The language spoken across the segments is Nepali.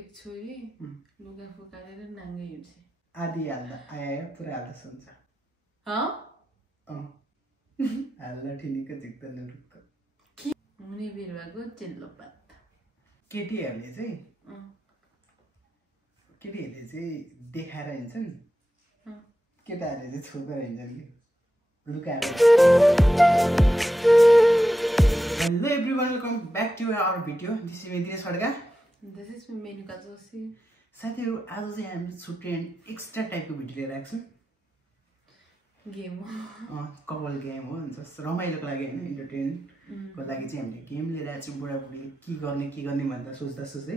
एक छोरी लुगा फुकालेर नाङ्गै हिँड्छ आदि हाल्दा आयो पुरा हाल्दा सुन्छ हाल्दा ठिनीको झिक्दैन रुक्क हुने बिरुवाको चिल्लो पात केटीहरूले चाहिँ देखाएर हिँड्छन् केटाहरूले चाहिँ छोपेर हिँड्छन् कि लुकाएर hello everyone welcome back to our video this is Dinesh Khadka this is Menuka Joshi साथीहरू आज चाहिँ हामी छुट्टै एक्स्ट्रा टाइपको भिडियो लिएर आएको छौँ गेम हो कपल गेम हो जस्ट रमाइलोको लागि होइन इन्टरटेनमेन्टको लागि चाहिँ हामीले गेम लिएर आएको छौँ बुढाबुढीले के गर्ने भनेर सोच्दै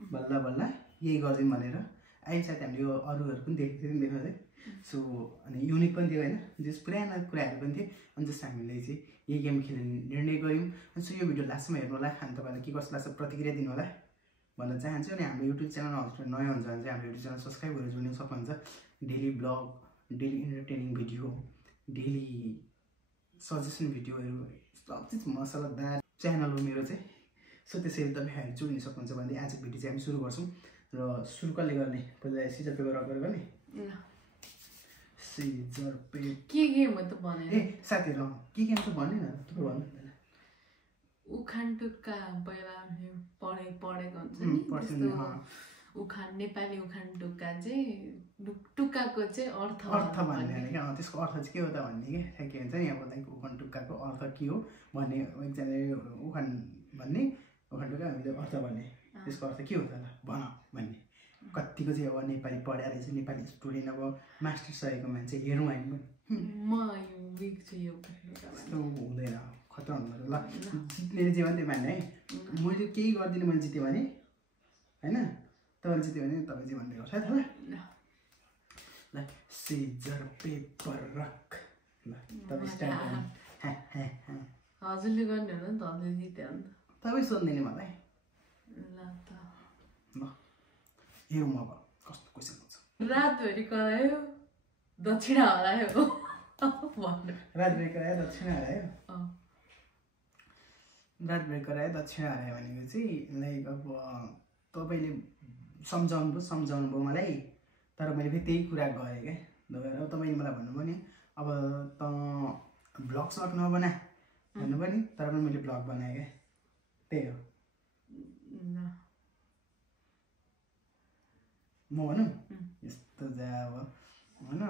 बल्ल बल्ल यही गरिदिउँ भनेर अहिले साथी हामीले यो अरूहरू पनि देखाउँदै सो अनि युनिक पनि थियो होइन जस पुरानो कुराहरू पनि थियो अनि जस्तो हामीले चाहिँ यही गेम खेल्ने निर्णय गऱ्यौँ अनि सो यो भिडियो लास्टमा हेर्नु होला अनि तपाईँलाई के कस्तो लाग्छ प्रतिक्रिया दिनु होला भन्न चाहन्छु अनि हाम्रो युट्युब च्यानलमा हजुर नयाँ हुन्छ भने चाहिँ हाम्रो युट्युब च्यानल सब्सक्राइब गरेर जोड्न सक्नुहुन्छ daily blog daily entertaining video daily suggestion भिडियोहरू सब चिज मसलादार च्यानल हो मेरो चाहिँ सो त्यसरी तपाईँहरू जोड्न सक्नुहुन्छ भने आजको भिडियो चाहिँ हामी सुरु गर्छौँ र सुरु कसले गर्ने पहिला सिजर पेपर रक गरेर गर्ने सिजर पेपर के गेम हो त भने ए साथीहरू के गेम त भन्ने न तपाईँ भन्नु उखान टुक्का पहिला पढेको हुन्छ नि त्यस्तो उखान नेपाली उखान टुक्का चाहिँ टुक्काको चाहिँ अर्थ भन्ने होइन क्या त्यसको अर्थ चाहिँ के हो त भन्ने क्या के भन्छ नि अब तपाईँको उखान टुक्काको अर्थ के हो भन्ने एकजना उखान भन्ने उखान टुक्का हामीले अर्थ भन्ने त्यसको अर्थ के हो त ल भन भन्ने कतिको चाहिँ अब नेपाली पढाएर चाहिँ नेपाली स्टुडेन्ट अब मास्टर सकेको मान्छे हेरौँ हामी त्यस्तो हुँदैन खतरा हुनु ल जित्नेले जे भने त्यो मान्ने है मैले केही गर्दिनँ मैले जित्यो भने होइन तपाईँले जित्यो भने तपाईँ जे भन्दै गर्छ है त ल सिजर पेपर रक ल तपाईँ स्टार्ट गर्नु हजुरले गर्ने हो नि त हजुरले जित्यो नि त तपाईँ सोध्दैन मलाई ल त ल हेरौँ अब कस्तो क्वेसन हुन्छ रातभरि करायो दक्षिणा हरायो रातभरि करायो दक्षिणा हरायो रातभरि करायो दक्षिणा हरायो भनेको चाहिँ लाइक अब तपाईँले सम्झाउनु भयो मलाई तर मैले फेरि त्यही कुरा गरेँ क्या दोहोऱ्याएर अब तपाईँले मलाई भन्नुभयो नि अब त ब्लग सक नबना भन्नुभयो नि तर पनि मैले ब्लग बनाएँ क्या त्यही हो म भनौँ यस्तो जा अब होइन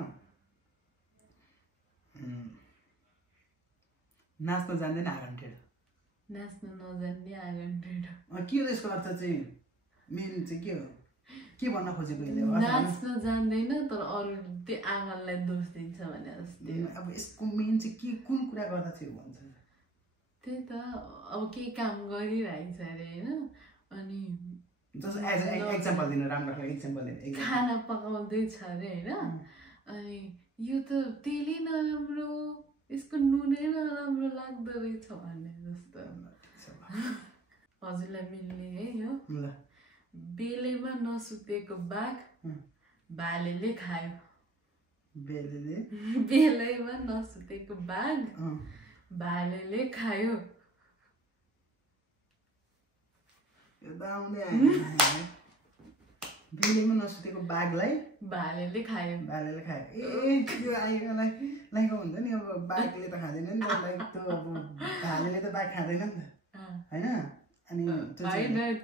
नाच्न जान्दैन आगन्टेड नाच्न नजान्ने आगन्टेड के हो यसको अर्थ चाहिँ मेन चाहिँ के हो के भन्न खोजेको नाच्न जान्दैन तर अरू त्यो आँगनलाई दोष दिन्छ भने जस्तै अब यसको मेन चाहिँ के कुन कुरा गर्दा चाहिँ भन्छ त्यही त अब केही काम गरिरहेछ अरे होइन अनि जस्ट एज एक्जाम्पल दिनु राम्रो एक्जाम्पल दिनु खाना पकाउँदैछ अरे होइन अनि यो त तेलै नराम्रो यसको नुनै नराम्रो लाग्दो रहेछ भन्ने जस्तो हजुरलाई मिल्ने है यो बेलेमा नसुतेको बाघ भालेले खायो बेलैमा नसुतेको बाघ भालेले खायो बेलेमा नसुतेको बाघलाई भालेले खायो ए त्यो आइलाई लाइक हुन्छ नि अब बाघले त खाँदैन नि त लाइक त्यो अब भालेले त बाघ खाँदैन नि त होइन अनि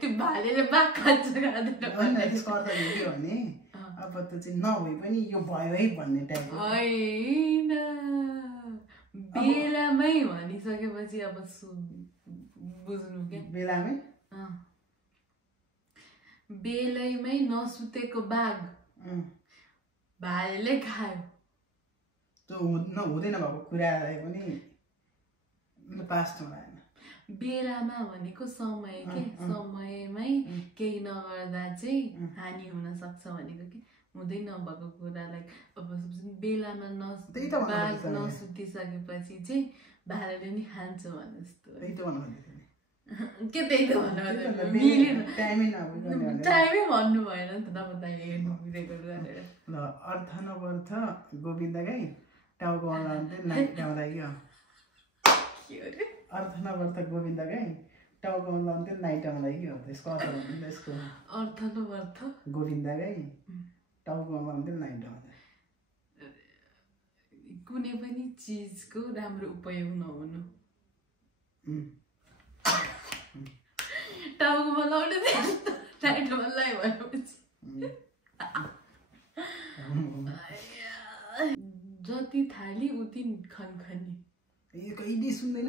त्यो भालेले बाघ खान्छ खाँदैन त्यसको अर्थ के हो भने अब त्यो चाहिँ नभए पनि यो भयो है भन्ने टाइपको होइन बेलामै भनिसकेपछि अब बुझ्नु क्या बेलैमै नसुतेको बाघ भालेले खायो त्यो हुँदैन भएको कुरालाई पनि पास्टमा आएन बेलामा भनेको समय के समयमै केही नगर्दा चाहिँ हानि हुन सक्छ भनेको कि हुँदै नभएको कुरालाई अब बेलामा बाघ नसुतिसकेपछि चाहिँ भालेले नि खान्छ भने जस्तो के त्यही त मिलेन टाइमै भन्नु भएन नि त तपाईँ हेर्नु बुझेको गरेर ल अर्थ नवर्थ गोविन्द गाई टाउको टाउलाई के अर्थ नवर्थ गोविन्द गाई टाउकोमा लाउँथ्यो नाइटामा लागि के हो त्यसको अर्थ भन्नु नि त्यसको अर्थ न अर्थ गोविन्दाकै टाउकोमा लाउँथ्यो नाइटामा कुनै पनि चिजको राम्रो उपयोग नहुनु टाउकोमा लाउने नाइटामा लाइ भनेपछि जति थाली उति खनखनी कहिले सुन्दैन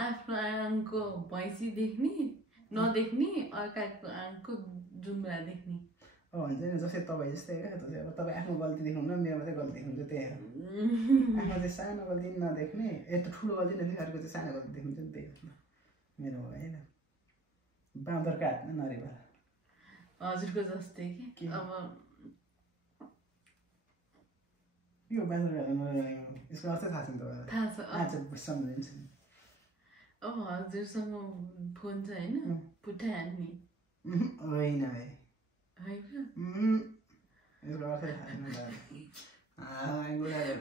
आफ्नो आँगको भैँसी देख्ने नदेख्ने अर्काको आँगको जुम्रा देख्ने भन्छ नि जस्तै तपाईँ जस्तै क्या अब तपाईँ आफ्नो गल्ती देख्नुहुन्न मेरो मात्रै गल्ती देख्नुहुन्छ त्यही हो आफ्नो चाहिँ सानो गल्ती नदेख्ने यस्तो ठुलो गल्ती नदेख्ने अर्को चाहिँ सानो गल्ती देख्नुहुन्छ नि त्यही हो मेरो हो होइन बाँदरको हातमा नरिवल हजुरको जस्तै कि अब यो बाँदरको हातमा नरिवल यसको अर्थ थाहा छ नि तपाईँलाई थाहा छ आज सम्झिन्छ नि अब हजुरसँग फोन छ होइन पुट्टा हान्ने होइन है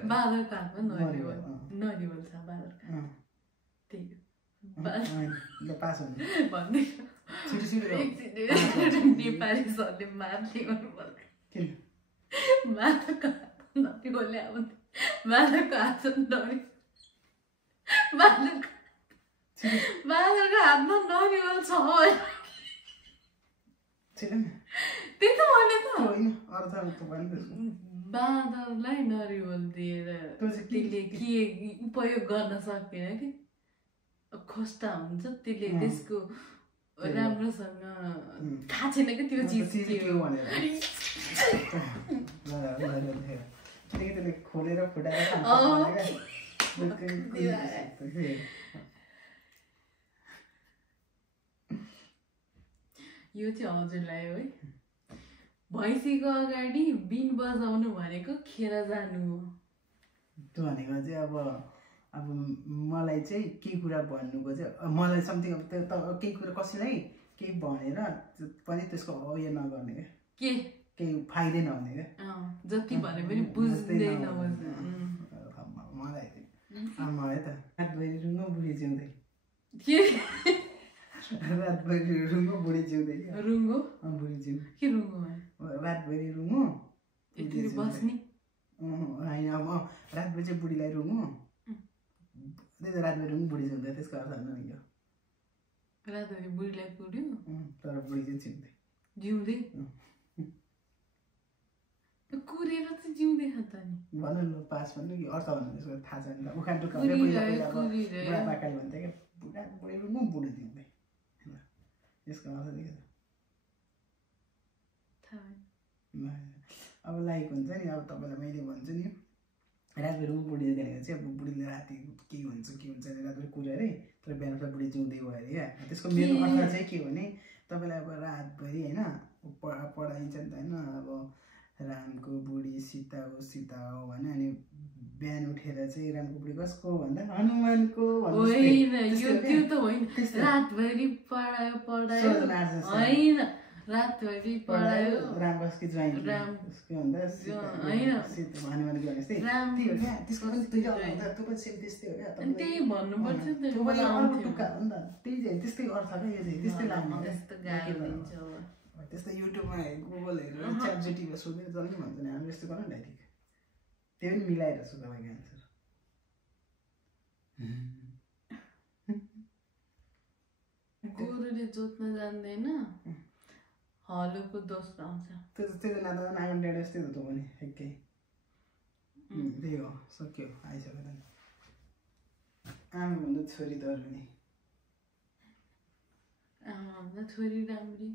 बाँदरको हातमा नरिवल नरिवल छ बाँदरको त्यही नेपाली सरले मार्ने गर्नुपर्छ बाँदरको हातमा नरिवल ल्याउँदै बाँदरको हातमा बाँदरको हातमा नरिवल छ त्यही त भने त बाँदरलाई नरिवल दिएर त्यसले के उपयोग गर्न सक्दैन कि खोस्टा हुन्छ त्यसले त्यसको राम्रोसँग थाहा छैन कि त्यो चिज के हो भनेर खोलेर फुटाएर यो चाहिँ हजुरलाई हो है भैँसीको अगाडि बिन बजाउनु भनेको खेर जानु हो त्यो भनेको चाहिँ अब मलाई चाहिँ केही कुरा भन्नुको चाहिँ मलाई समथिङ अब त्यो केही कुरा कसैलाई केही भनेर पनि त्यसको उयो नगर्ने क्या केही फाइदै नहुने क्या जति भने पनि बुझ्दैन मलाई त रातभरि रुङ्गो बुढी जिउँदै के रातभरि रुङ्गो बुढी जिउँदै रुङ्गो बुढी जिउ के रुङ्गो रातभरि रुङ्गो बस्ने होइन अब रातभरि चाहिँ बुढीलाई रुङ्गो त्यही त रातभरि रुङ्गो बुढी जिउँदै त्यसको अर्थ होइन नि यो रातभरि बुढीलाई पुऱ्यो तर बुढी चाहिँ जिउँदै जिउँदै कुरेर चाहिँ जिउँदै त नि भन्नु न पास भन्नु कि अर्थ भन्नु त्यसको थाहा छैन त उखान टुक्का बुढापाकाले भन्थ्यो क्या बुढा बुढी रुङ्गो बुढी जिउँदै यसको अर्थ देख्छ अब लाइक हुन्छ नि अब तपाईँलाई मैले भन्छु नि रातभरि रुङ्गो बुढी भनेको चाहिँ अब बुढीले राति के हुन्छ नि रातभरि कुऱ्यो अरे तर बिहान त बुढी जिउँदै भयो अरे क्या त्यसको मेन अर्थ चाहिँ के हो भने तपाईँलाई अब रातभरि होइन पढाइन्छ नि त होइन अब रामको बुढी सीता हो होइन अनि बिहान उठेर चाहिँ रामको बुढी कसको भन्दा हनुमानको होइन त्यो त होइन रातभरि पढायो होइन रातभरि पढायो राम कसको ज्वाइन राम के भन्दा होइन हनुमानको जस्तै त्यही हो क्या त्यसको पनि दुईटा हुन्छ त्यो पनि सेम त्यस्तै हो क्या त्यही भन्नुपर्छ नि त्यो पनि अर्को टुक्का हो नि त त्यही चाहिँ त्यस्तै अर्थ क्या यो चाहिँ त्यस्तै लाग्ने त्यस्तै युट्युबमा गुगल हेरेर च्याटजिटीमा सोधेर जसले भन्छ नि हाम्रो यस्तो गर्नु नि ठिक त्यही पनि मिलाएर छु तपाईँको एन्सर गोरुले जोत्न जान्दैन हलोको दोष आउँछ त्यो नाता नागन डाँडा जस्तै हो त पनि एकै त्यही हो सक्यो आइसक्यो त आमा भन्दा छोरी तरुनी आमा भन्दा छोरी राम्री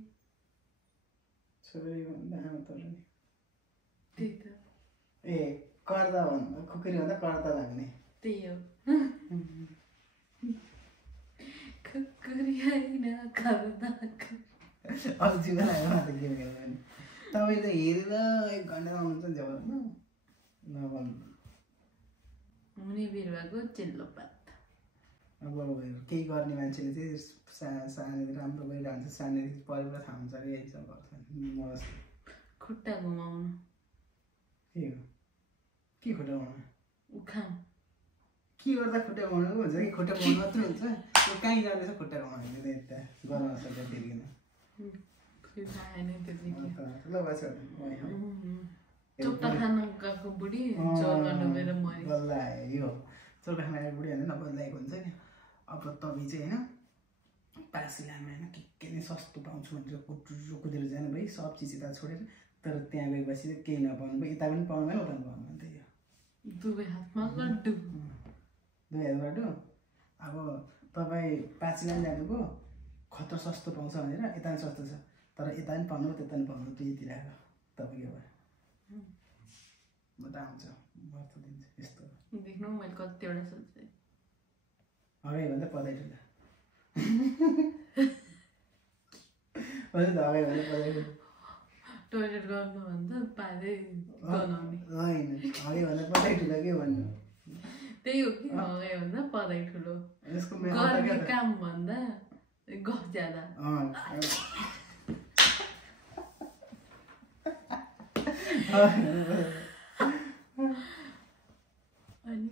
छोरी भन्दा आमा तरुनी त्यही त ए कर्दा भन्दा खुकुरी भन्दा कर्दा लाग्ने त्यही हो खुकुरी होइन कर्दा अब जीवन आयो त गेम खेल्नु पनि तपाईँ त हेरेर 1 घन्टा आउनुहुन्छ नि जब नभन्नु हुने बिरुवाको चिल्लो पात अब केही गर्ने मान्छेले चाहिँ सानो राम्रो गरिरहन्छ सानैदेखि परिवार थाहा हुन्छ अरे यही सब गर्छ मलाई खुट्टा घुमाउनु के हो के खुट्टा घुमाउनु उखान के गर्दा खुट्टा बनाउनु भन्छ कि खुट्टा बनाउनु मात्रै हुन्छ त्यो कहीँ जाँदैछ खुट्टा बनाउनु यता गर्न सक्छ फेरिकन ल बस चोक्टा खान गएको बुढी जलमा डुबेर मऱ्यो बल्ल आयो चोक्टा खान गएको बुढी होइन बदलाएको हुन्छ नि अब तपाईँ चाहिँ होइन पासिलामा होइन के नै सस्तो पाउँछु भनेर कुदेर जानु भयो सब चिज यता छोडेर तर त्यहाँ गएपछि चाहिँ केही नपाउनु भयो यता पनि पाउनु भएन उता पनि पाउनु भएन त्यही हो दुवै हातमा लड्डु अब तपाईँ पासिला जानुभयो खतरा सस्तो पाउँछ भनेर यता पनि सस्तो छ तर यता पनि पाउनु त्यता पनि पाउनु त्यहीतिर आएको तपाईँको भयो म त आउँछ वर्थ दिन्छु यस्तो देख्नु मैले कतिवटा सोचेँ अगाडि भन्दा पदै ठुला अगाडि भन्दा पदै टोइलेट गर्नुभन्दा पादै गनाउने होइन अगाडि भन्दा पदै ठुला के भन्नु त्यही हो कि अगाडि भन्दा पदै ठुलो यसको गर्ने काम भन्दा गफ ज्यादा अनि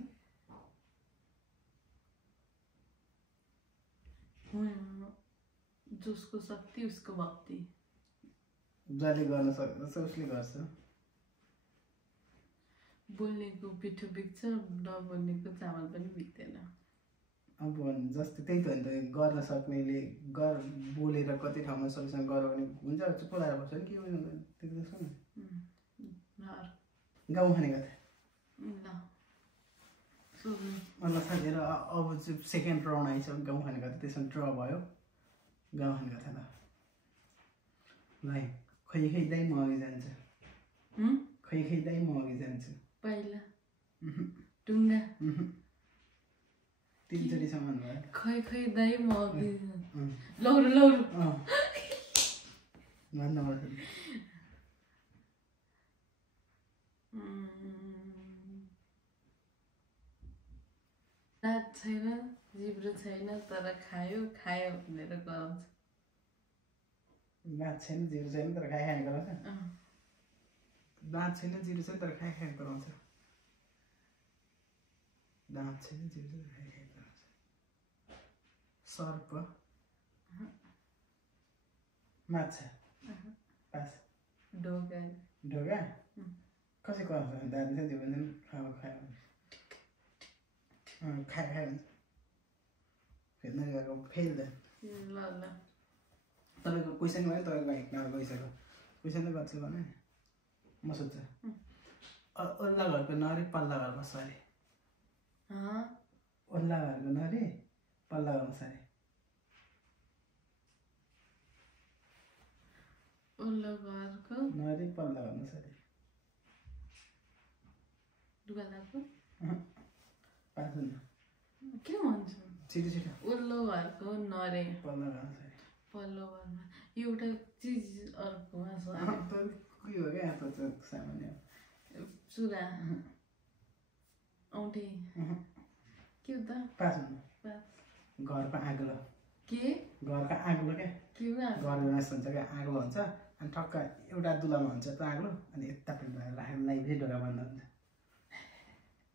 जसको शक्ति उसको भक्ति जसले गर्न सक्दछ उसले गर्छ बोल्नेको पिठो बिग्छ नबोल्नेको चामल पनि बिग्दैन अब जस्तै त्यही त हो नि त गर्न सक्नेले बोलेर कति ठाउँमा सकेसम्म गराउने हुन्छ चुप्प लगाएर बस्छ नि के हुँदैन त्यति त सुन गाउँ खाने कथा ल साथीहरू अब चाहिँ सेकेन्ड राउन्ड आइसक्यो गाउँ खाने कथा त्यसमा ड्र भयो गाउँ खाने कथा ल खै दाइ म अघि जान्छु खै दाइ म अघि जान्छु पहिला टुङ्गा तीनचोटिसम्म भयो खै दाइ म अघि लौरो लौरो भन्नुपर्छ दाँत छैन जिब्रो छैन तर खायो भनेर कराउँछ दाँत छैन जिब्रो छैन तर खाने गराउँछ दाँत छैन जिब्रो छैन तर खाने गराउँछ दाँत छैन जिब्रो छैन खाने गराउँछ सर्प माछा पास ढोका कसै कराउँछ दाँत छैन जिब्रो छैन खायो खायो हुन्छ फेरि गएको फेल त ल तपाईँको क्वेसन भयो तपाईँको एकमा गइसक्यो क्वेसन त गर्छु भने म सोध्छु ओल्ला घरको नरी पल्ला घर बस्छ अरे ओल्ला घरको नरी पल्ला घर बस्छ अरे ओल्ला घरको नरी पल्ला घर बस्छ अरे दुगालाको पाँच के भन्छ छिटो ओल्लो घरको नरे पल्लो घरमा पल्लो घरमा एउटा चिज अर्कोमा छ के हो क्या त सामान्य चुरा औँठी के हो त पाँच घरको आगो के घरको आगो क्या के हो घरको मासु हुन्छ क्या आगो हुन्छ अनि ठक्क एउटा दुलामा हुन्छ त्यो आगो अनि यतापट्टि राखेर लाई फेरि ढोका बन्द हुन्छ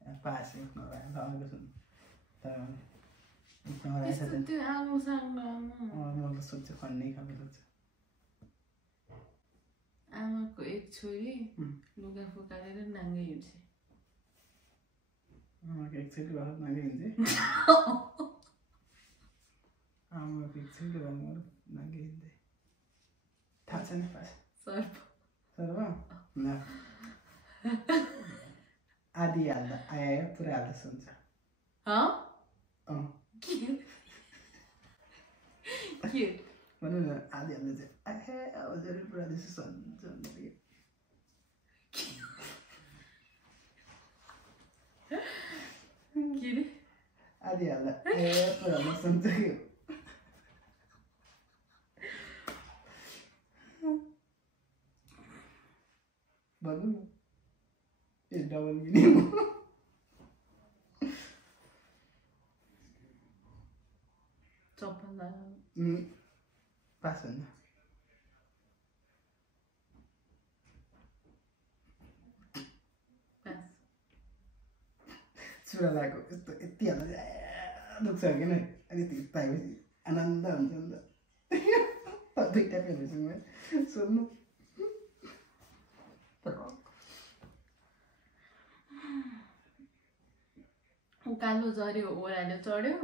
पास अर्को सुन्नु सोध्छु खन्ने खालको सोध्छु आमाको एक छोरी लुगा फुकालेर नाङ्गै हिँड्छ आमाको एक छोरी लुगा नाङ्गै हिँड्छ आमाको एक छोरी लुगा नाङ्गै हिँड्दै थाहा छैन पास सर्प न आधी हाल्दा आयो पुरा हाल्दा सुन्छ भनौँ न आधी हाल्दा चाहिँ हजुर पुरा त्यसो सन्छ आधी हाल्दा पुरा हाल्दा सुन्छ कि भनौँ ए डबल मिनिङ चप्पल पास हुन्न चुरा लगाएको यस्तो यति हाल्दा दुख्छ किन अनि त्यो पाएपछि आनन्द हुन्छ नि त दुईवटा फेमेसँग सोध्नु कालो झऱ्यो ओह्रालो चढ्यो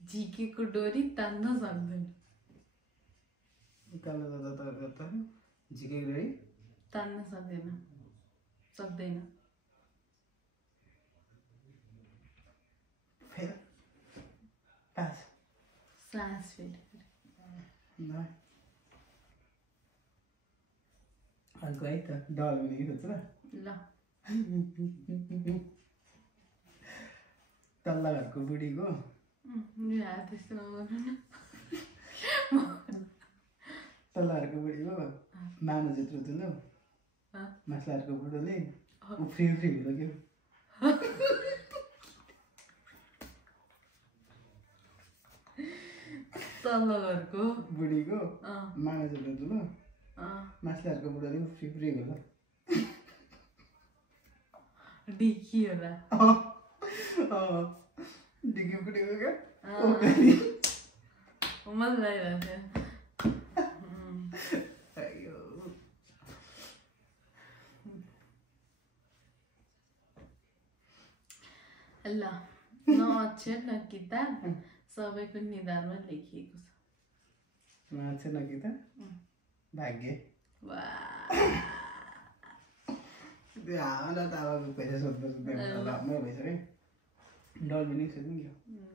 झिकेको डोरी तान्न सक्दैन कालो त झिकेको डोरी तान्न सक्दैन फेर पास सास फेरि अर्को है त डल हुने कि सोच ल तल्ला घरको बुढीको त्यस्तो नगर्नु न तल्ला घरको बुढीको मानो जेत्रो ठुलो माथिल्ला घरको बुढोले उफ्री हुँदो के तल्लो घरको बुढीको मानो जेत्रो ठुलो माथिल्ला घरको बुढोले उफ्री होला डिकी होला डिकी बुढीको क्या मजा लागिरहेको थियो ल न अक्षर न किताब सबैको निधारमा लेखिएको छ न अक्षर न किताब भाग्य त अब पैसा सोध्दा राम्रो भइसक्यो डल पनि सोध्नु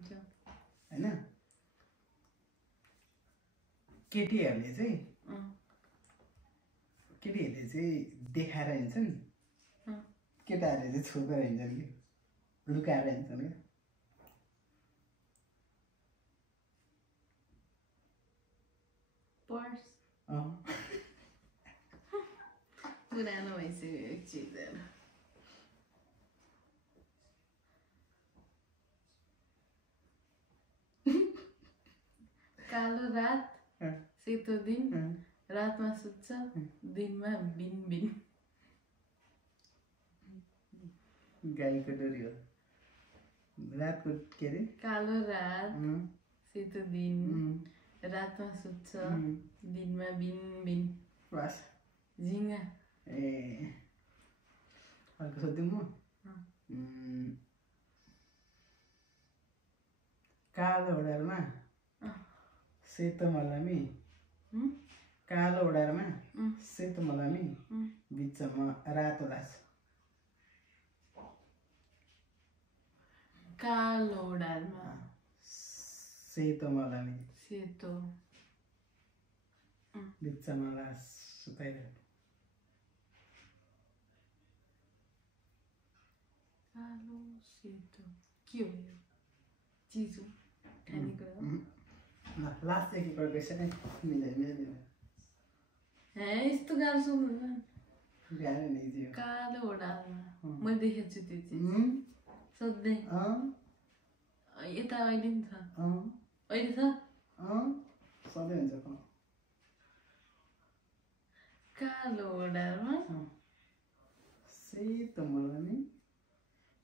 क्या होइन केटीहरूले चाहिँ देखाएर हिँड्छन् केटाहरूले चाहिँ छोपेर हिँड्छन् कि लुकाएर हिँड्छन् क्या पर्स पुरानो भइसक्यो एक चिजहरू कालो रात सेतो दिन रातमा सुत्छ दिनमा बिन बिन गाईको डोरी हो रातको के अरे कालो रात सेतो दिन रातमा सुत्छ दिनमा बिन बिन बस झिङ्गा ए अर्को सोध्दिउँ म कालो ओडारमा सेतो मलामी कालो ओडारमा सेतो मलामी बिचमा रातो लास कालो ओडारमा सेतो मलामी सेतो बिचमा लास सुताइरहेको कालो सेतो के हो यो चिज हो खानेकुरा हो लास्ट एक क्वेसन है मिलाइ यस्तो गाह्रो सोध्नु गाह्रो नि इजी हो कालो ओडारमा मैले देखेको छु त्यो चिज सधैँ यता अहिले नि छ अहिले छ सधैँ हुन्छ कालो ओडारमा सेतो मलामी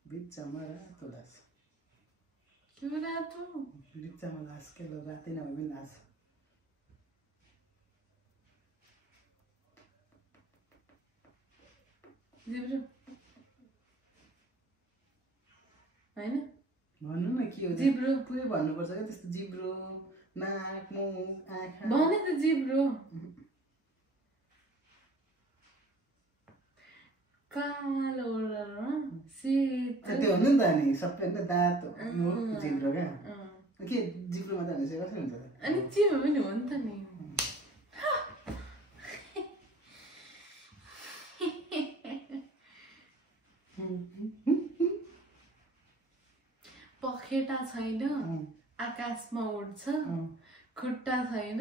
बिचमा रातो लास के रातो बिचमा लास के रातै नभए पनि लास जिब्रो होइन भन्नु न के हो जिब्रो पुरै भन्नुपर्छ क्या त्यस्तो जिब्रो नाक मुख आँखा भने त जिब्रो कालो ओडारमा सेतो त्यो भन्नु नि त अनि सबैभन्दा दाँत मुख जिब्रो क्या के जिब्रो मात्रै भने चाहिँ कसरी हुन्छ त अनि जिब्रो पनि हो नि त नि पखेटा छैन आकाशमा उड्छ खुट्टा छैन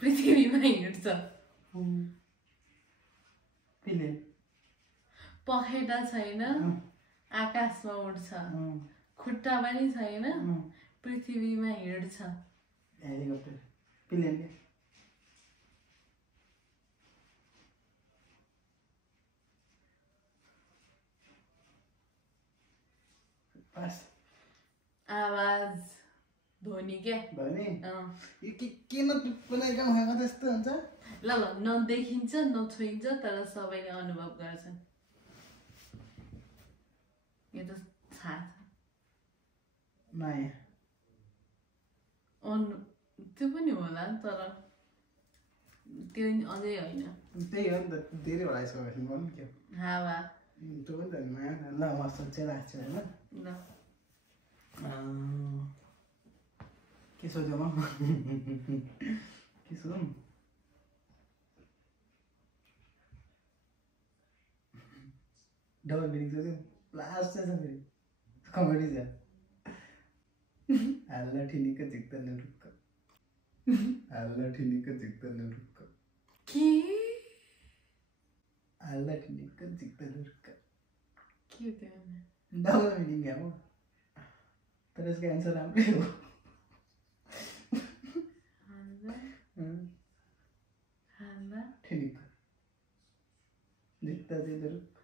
पृथ्वीमा हिँड्छ पखेटा छैन आकाशमा उड्छ खुट्टा पनि छैन पृथ्वीमा हिँड्छ हेलिकप्टर प्लेन पास आवाज ध्वनि के ध्वनि यो के नपुग्ने काम भएको त्यस्तो हुन्छ ल ल नदेखिन्छ नछुइन्छ तर सबैले अनुभव गर्छन् यो त थाहा छ माया त्यो पनि होला तर त्यो अझै होइन त्यही हो नि त धेरै होला यसो फिल्म के हावा त्यो पनि त माया ल म सोचिरहेको छु होइन ल के सोध्यो म के सोधौँ डबल मिनिङ सोध्यो लास्ट चाहिँ छ फेरि कमेडी छ हाल्ला ठिनिक झिक्दा नरुक्क हाल्ला ठिनिक झिक्दा नरुक्क के हाल्ला ठिनिक झिक्दा नरुक्क के त्यो डबल मिनिङ क्या हो तर यसको एन्सर राम्रै हो हाल्ला ठिनिक झिक्दा चाहिँ नरुक्क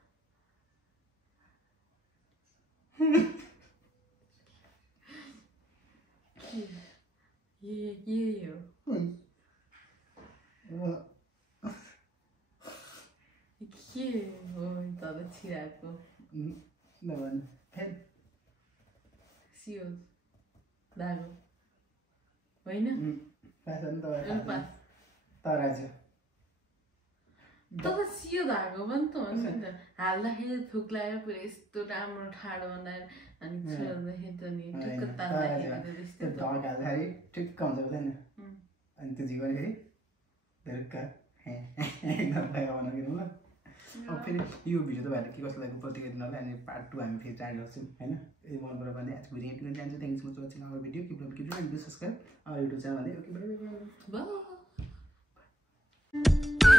ये हो के हो तल छिराको नभन फेन सियो धागो होइन पास नि तपाईँ पास तरा छ तब सियो धागो पनि त हुन्छ नि त हाल्दाखेरि थुक लगाएर पुरा यस्तो राम्रो ठाडो बनाएर अनि छिराउँदाखेरि त नि ठिक्क तान्दाखेरि त्यो ढक हाल्दाखेरि ठिक्क हुन्छ बुझेन अनि त्यो झिकाउँदाखेरि धुर्क एकदम भयो भन्नु ल अब फेरि यो भिडियो तपाईँहरूले के कस्तो लागेको प्रतिक्रिया दिनु होला अनि पार्ट 2 हामी फेरि ट्राई गर्छौँ होइन यदि मन पऱ्यो भने आजको भिडियो एन्ड गर्न चाहन्छु thank you so much watching our video keep and do subscribe our YouTube channel okay bye by